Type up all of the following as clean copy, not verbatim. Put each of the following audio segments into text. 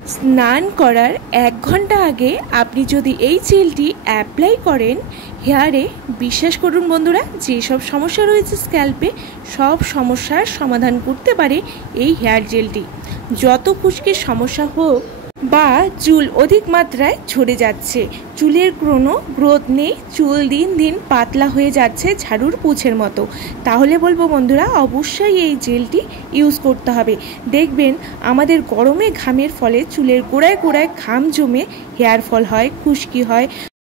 স্নান করার 1 ঘন্টা আগে আপনি যদি এই জেলটি অ্যাপ্লাই করেন হেয়ারে, বিশ্বাস করুন বন্ধুরা, যেসব সমস্যা রয়েছে স্ক্যাল্পে সব সমস্যার সমাধান করতে পারে এই হেয়ার জেলটি। যত খুশকির সমস্যা হোক বা চুল অধিক মাত্রায় ঝরে যাচ্ছে, চুলের কোনো গ্রোথ নেই, চুল দিন দিন পাতলা হয়ে যাচ্ছে ঝাড়ুর পুছের মতো, তাহলে বলবো বন্ধুরা অবশ্যই এই জেলটি ইউজ করতে হবে। দেখবেন আমাদের গরমে ঘামের ফলে চুলের গোড়ায় গোড়ায় ঘাম জমে হেয়ার ফল হয়, খুশকি হয়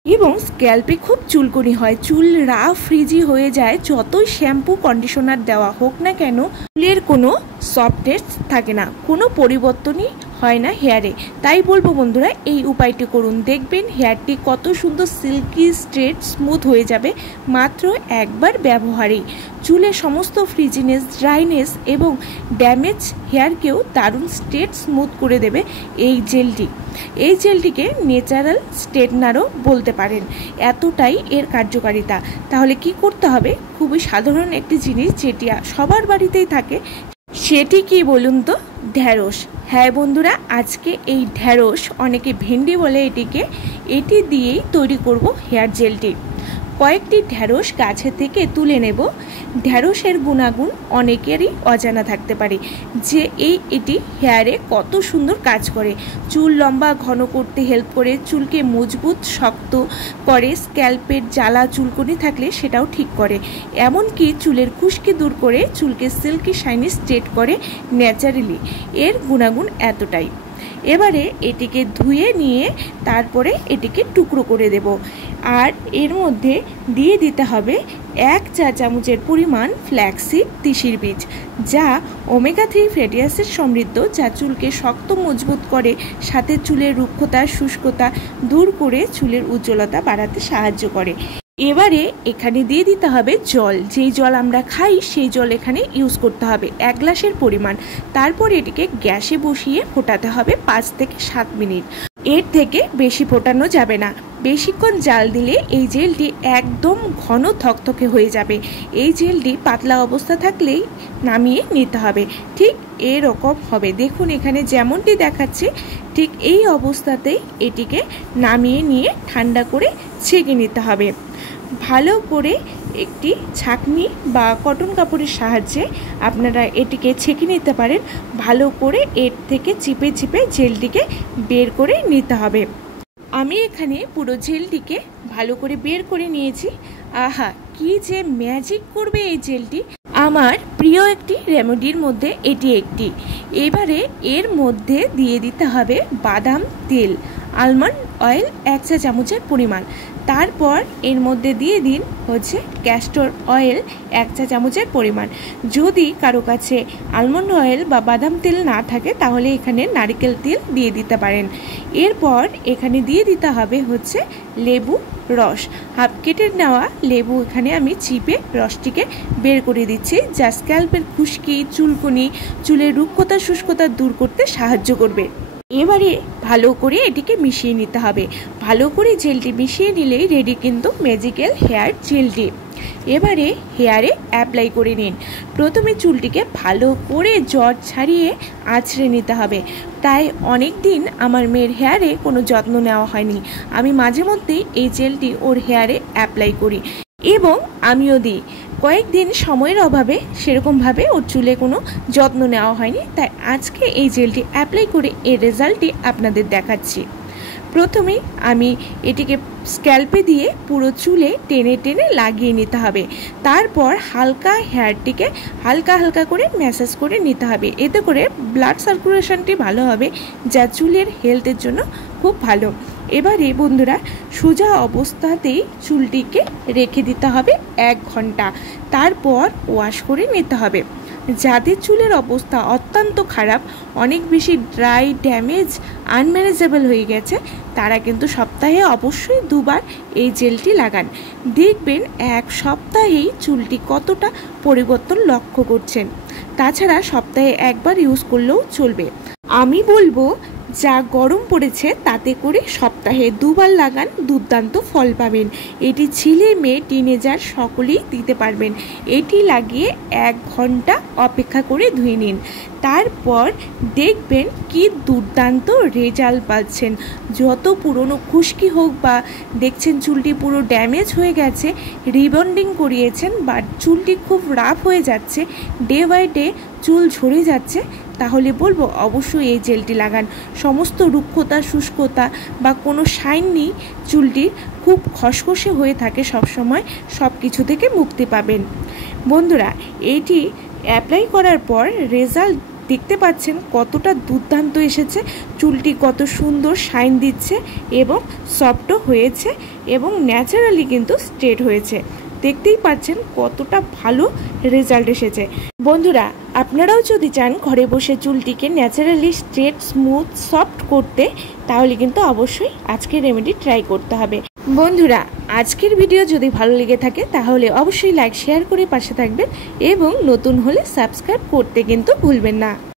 এবং স্ক্যাল্পে খুব চুলকুনি হয়, চুল রাফ ফ্রিজি হয়ে যায়। যতই শ্যাম্পু কন্ডিশনার দেওয়া হোক না কেন চুলের কোনো সফটনেস থাকে না, কোনো পরিবর্তনই হয় না হেয়ারে। তাই বলবো বন্ধুরা এই উপায়টি করুন, দেখবেন হেয়ারটি কত সুন্দর সিল্কি স্ট্রেট স্মুথ হয়ে যাবে মাত্র একবার ব্যবহারেই। চুলের সমস্ত ফ্রিজিনেস, ড্রাইনেস এবং ড্যামেজ হেয়ারকেও দারুণ স্ট্রেট স্মুথ করে দেবে এই জেলটি। এই জেলটিকে ন্যাচারাল স্ট্রেটনারও বলতে পারেন, এতটাই এর কার্যকারিতা। তাহলে কি করতে হবে? খুবই সাধারণ একটি জিনিস যেটি সবার বাড়িতেই থাকে, সেটি কি বলুন তো? ঢ্যাঁড়স। হ্যাঁ বন্ধুরা, আজকে এই ঢ্যাঁড়স, অনেকে ভেন্ডি বলে এটিকে, এটি দিয়েই তৈরি করব হেয়ার জেলটি। কয়েকটি ঢ্যাঁড়স গাছে থেকে তুলে নেব। ঢ্যাঁড়সের গুণাগুণ অনেকেরই অজানা থাকতে পারে যে এটি হেয়ারে কত সুন্দর কাজ করে, চুল লম্বা ঘন করতে হেল্প করে, চুলকে মজবুত শক্ত করে, স্ক্যাল্পের জ্বালা চুলকুনি থাকলে সেটাও ঠিক করে, এমনকি চুলের খুশকি দূর করে, চুলকে সিল্কি শাইনি স্ট্রেট করে ন্যাচারালি। এর গুণাগুণ এতটাই। এবারে এটিকে ধুয়ে নিয়ে তারপরে এটিকে টুকরো করে দেব, আর এর মধ্যে দিয়ে দিতে হবে 1 চা চামচের পরিমাণ ফ্ল্যাক্সিড তিসির বীজ, যা ওমেগা 3 ফ্যাটি অ্যাসিড সমৃদ্ধ, যা চুলকে শক্ত মজবুত করে, সাথে চুলের রুক্ষতা শুষ্কতা দূর করে চুলের উজ্জ্বলতা বাড়াতে সাহায্য করে। এবারে এখানে দিয়ে দিতে হবে জল, যেই জল আমরা খাই সেই জল এখানে ইউজ করতে হবে 1 গ্লাসের পরিমাণ। তারপর এটিকে গ্যাসে বসিয়ে ফোটাতে হবে 5 থেকে 7 মিনিট, এর থেকে বেশি ফোটানো যাবে না। বেশিক্ষণ জাল দিলে এই জেলটি একদম ঘন থকথকে হয়ে যাবে। এই জেলটি পাতলা অবস্থা থাকলেই নামিয়ে নিতে হবে, ঠিক এরকম হবে। দেখুন এখানে যেমনটি দেখাচ্ছি ঠিক এই অবস্থাতেই এটিকে নামিয়ে নিয়ে ঠান্ডা করে ছেঁকে নিতে হবে। ভালো করে একটি ছাঁকনি বা কটন কাপড়ের সাহায্যে আপনারা এটিকে ছেঁকে নিতে পারেন। ভালো করে এর থেকে চিপে চিপে জেলটিকে বের করে নিতে হবে। আমি এখানে পুরো জেলটিকে ভালো করে বের করে নিয়েছি। আহা, কি যে ম্যাজিক করবে এই জেলটি! আমার প্রিয় একটি রেমেডির মধ্যে এটি একটি। এবারে এর মধ্যে দিয়ে দিতে হবে বাদাম তেল, আলমন্ড অয়েল 1 চা চামচের পরিমাণ। তারপর এর মধ্যে দিয়ে দিন হচ্ছে ক্যাস্টর অয়েল 1 চা চামচের পরিমাণ। যদি কারো কাছে আলমন্ড অয়েল বা বাদাম তেল না থাকে তাহলে এখানে নারকেল তেল দিয়ে দিতে পারেন। এরপর এখানে দিয়ে দিতে হবে হচ্ছে লেবু রস, হাফ কেটে নেওয়া লেবু এখানে আমি চিপে রসটিকে বের করে দিচ্ছি, যা স্ক্যাল্পের খুশকি, চুলকুনি, চুলের রুক্ষতা শুষ্কতা দূর করতে সাহায্য করবে। এবারে ভালো করে এটিকে মিশিয়ে নিতে হবে। ভালো করে জেলটি মিশিয়ে নিলেই রেডি কিন্তু ম্যাজিক্যাল হেয়ার জেলটি। এবারে হেয়ারে অ্যাপ্লাই করে নিন। প্রথমে চুলটিকে ভালো করে জট ছাড়িয়ে আঁচড়ে নিতে হবে। তাই অনেক দিন আমার মেয়ের হেয়ারে কোনো যত্ন নেওয়া হয়নি, আমি মাঝে মধ্যেই এই জেলটি ওর হেয়ারে অ্যাপ্লাই করি এবং আমিও দিই। কয়েকদিন সময়ের অভাবে সেরকমভাবে ওর চুলে কোনো যত্ন নেওয়া হয়নি, তাই আজকে এই জেলটি অ্যাপ্লাই করে এর রেজাল্টটি আপনাদের দেখাচ্ছি। প্রথমে আমি এটিকে স্ক্যাল্পে দিয়ে পুরো চুলে টেনে টেনে লাগিয়ে নিতে হবে। তারপর হালকা হেয়ারটিকে হালকা হালকা করে ম্যাসাজ করে নিতে হবে, এতে করে ব্লাড সার্কুলেশনটি ভালো হবে, যা চুলের হেলথের জন্য খুব ভালো। এবারে বন্ধুরা সোজা অবস্থাতেই চুলটিকে রেখে দিতে হবে 1 ঘন্টা, তারপর ওয়াশ করে নিতে হবে। যাদের চুলের অবস্থা অত্যন্ত খারাপ, অনেক বেশি ড্রাই, ড্যামেজ, আনম্যানেজেবল হয়ে গেছে, তারা কিন্তু সপ্তাহে অবশ্যই 2 বার এই জেলটি লাগান। দেখবেন 1 সপ্তাহেই চুলটি কতটা পরিবর্তন লক্ষ্য করছেন। তাছাড়া সপ্তাহে 1 বার ইউজ করলেও চলবে। আমি বলবো যা গরম পড়েছে তাতে করে সপ্তাহে 2 বার লাগান, দুর্দান্ত ফল পাবেন। এটি ছেলে মেয়ে টিনেজার সকলেই দিতে পারবেন। এটি লাগিয়ে 1 ঘন্টা অপেক্ষা করে ধুয়ে নিন, তারপর দেখবেন কি দুর্দান্ত রেজাল্ট পাচ্ছেন। যত পুরনো খুশকি হোক বা দেখছেন চুলটি পুরো ড্যামেজ হয়ে গেছে, রিবন্ডিং করিয়েছেন বা চুলটি খুব রাফ হয়ে যাচ্ছে, ডে বাই ডে চুল ঝরে যাচ্ছে, তাহলে বলবো অবশ্যই এই জেলটি লাগান। সমস্ত রুক্ষতা, শুষ্কতা বা কোনো শাইন নেই, চুলটি খুব খসখসে হয়ে থাকে সবসময়, সব কিছু থেকে মুক্তি পাবেন। বন্ধুরা, এটি অ্যাপ্লাই করার পর রেজাল্ট দেখতে পাচ্ছেন কতটা দুর্দান্ত এসেছে। চুলটি কত সুন্দর শাইন দিচ্ছে এবং সফটও হয়েছে এবং ন্যাচারালি কিন্তু স্ট্রেট হয়েছে। দেখতেই পাচ্ছেন কতটা ভালো রেজাল্ট এসেছে। বন্ধুরা, আপনারাও যদি চান ঘরে বসে চুলটিকে ন্যাচারালি স্ট্রেট, স্মুথ, সফট করতে, তাহলে কিন্তু অবশ্যই আজকের রেমেডি ট্রাই করতে হবে। বন্ধুরা, আজকের ভিডিও যদি ভালো লেগে থাকে তাহলে অবশ্যই লাইক, শেয়ার করে পাশে থাকবেন এবং নতুন হলে সাবস্ক্রাইব করতে কিন্তু ভুলবেন না।